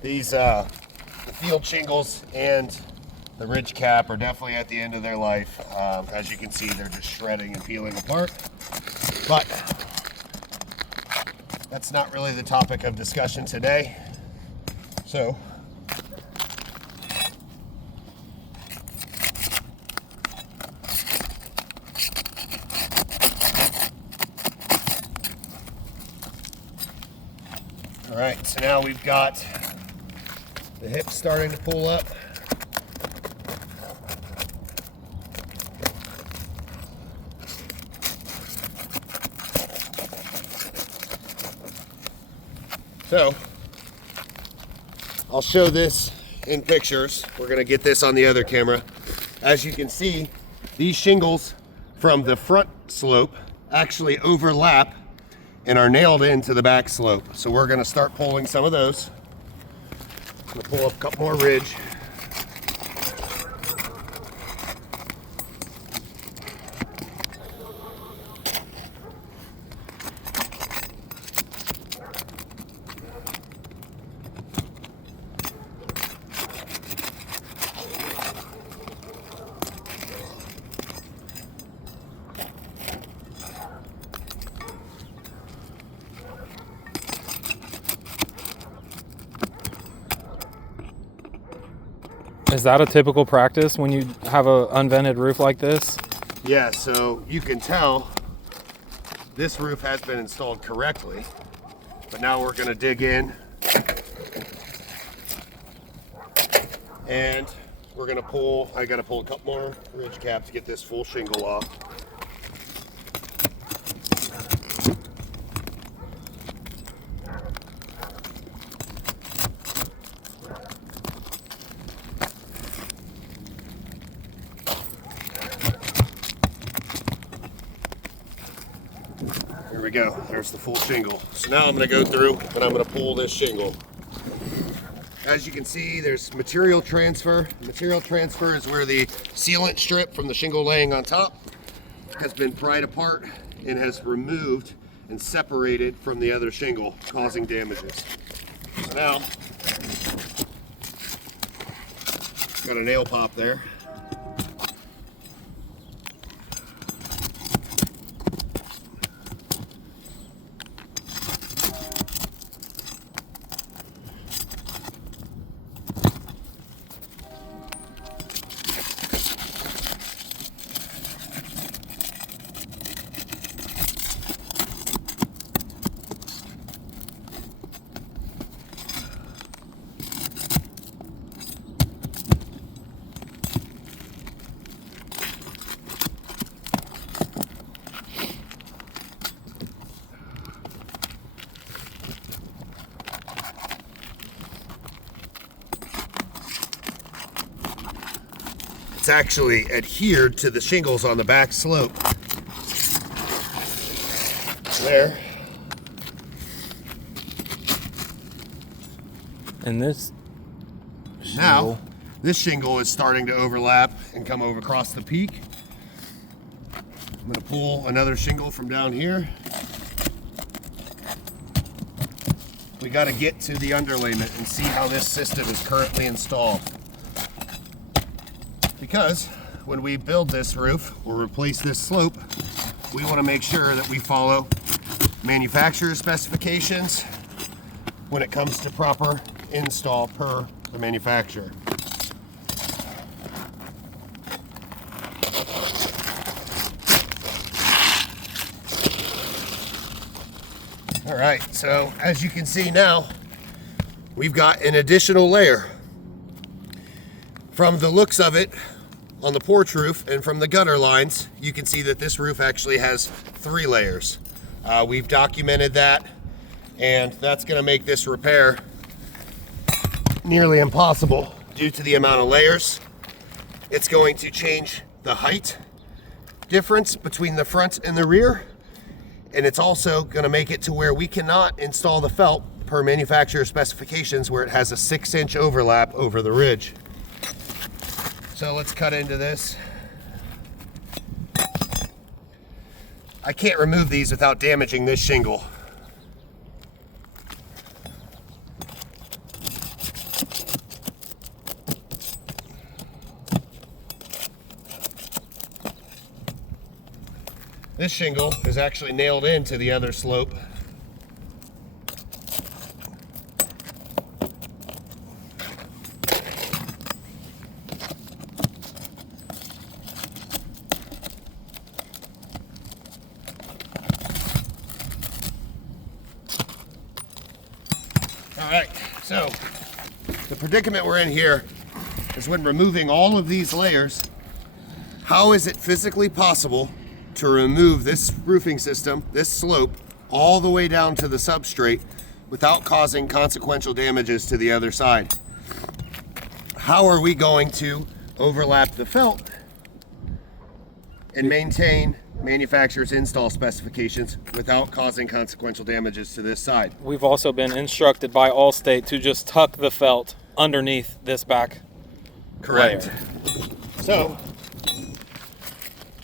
These the field shingles and the ridge cap are definitely at the end of their life. As you can see, they're just shredding and peeling apart. But that's not really the topic of discussion today. So all right, so now we've got the hips starting to pull up. So I'll show this in pictures. We're gonna get this on the other camera. As you can see, these shingles from the front slope actually overlap and are nailed into the back slope. So we're gonna start pulling some of those. I'm gonna pull up a couple more ridge. Is that a typical practice when you have an unvented roof like this? Yeah, so you can tell this roof has been installed correctly, but now we're gonna dig in and we're gonna pull, I gotta pull a couple more ridge cap to get this full shingle off. Here we go, there's the full shingle. So now I'm gonna go through and I'm gonna pull this shingle. As you can see, there's material transfer. Material transfer is where the sealant strip from the shingle laying on top has been pried apart and has removed and separated from the other shingle, causing damages. So now, got a nail pop there. It's actually adhered to the shingles on the back slope. There. And this Now, this shingle is starting to overlap and come over across the peak. I'm gonna pull another shingle from down here. We gotta get to the underlayment and see how this system is currently installed. Because when we build this roof or replace this slope, we want to make sure that we follow manufacturer specifications when it comes to proper install per the manufacturer. All right, so as you can see now, we've got an additional layer. From the looks of it, on the porch roof and from the gutter lines, you can see that this roof actually has 3 layers. We've documented that, and that's gonna make this repair nearly impossible due to the amount of layers. It's going to change the height difference between the front and the rear, and it's also gonna make it to where we cannot install the felt per manufacturer specifications where it has a 6-inch overlap over the ridge. So let's cut into this. I can't remove these without damaging this shingle. This shingle is actually nailed into the other slope. All right, so the predicament we're in here is when removing all of these layers, how is it physically possible to remove this roofing system, this slope, all the way down to the substrate without causing consequential damages to the other side? How are we going to overlap the felt and maintain manufacturer's install specifications without causing consequential damages to this side? We've also been instructed by Allstate to just tuck the felt underneath this back Correct. layer. So,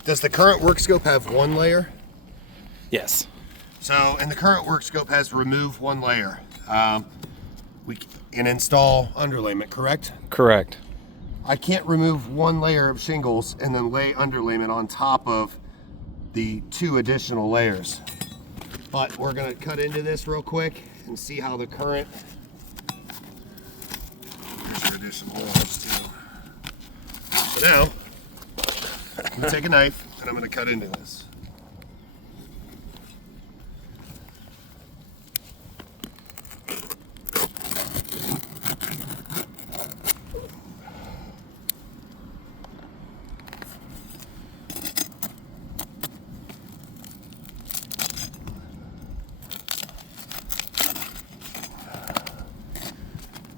does the current work scope have one layer? Yes. So, and the current work scope has remove one layer. We can install underlayment, correct? Correct. I can't remove one layer of shingles and then lay underlayment on top of the 2 additional layers. But we're gonna cut into this real quick and see how the current, there's your additional layers too. So now, I'm gonna take a knife and I'm gonna cut into this.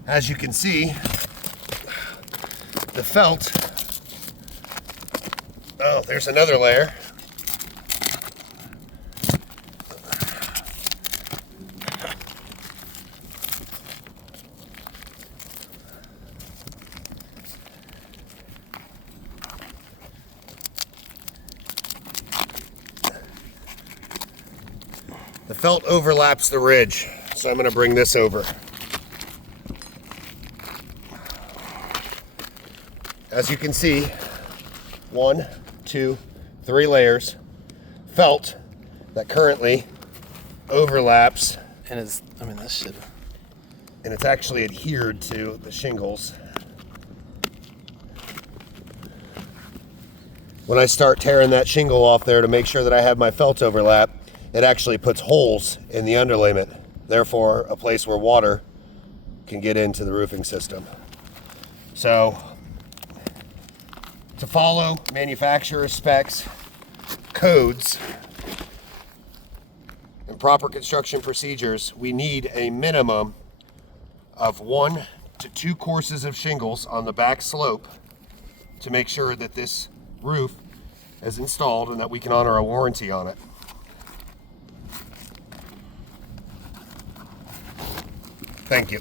As you can see, the felt, oh, there's another layer. The felt overlaps the ridge, so I'm going to bring this over. As you can see, 1, 2, 3 layers felt that currently overlaps, And it's, I mean, this should. and it's actually adhered to the shingles. When I start tearing that shingle off there to make sure that I have my felt overlap, it actually puts holes in the underlayment, therefore a place where water can get into the roofing system. So, to follow manufacturer specs, codes, and proper construction procedures, we need a minimum of 1 to 2 courses of shingles on the back slope to make sure that this roof is installed and that we can honor a warranty on it. Thank you.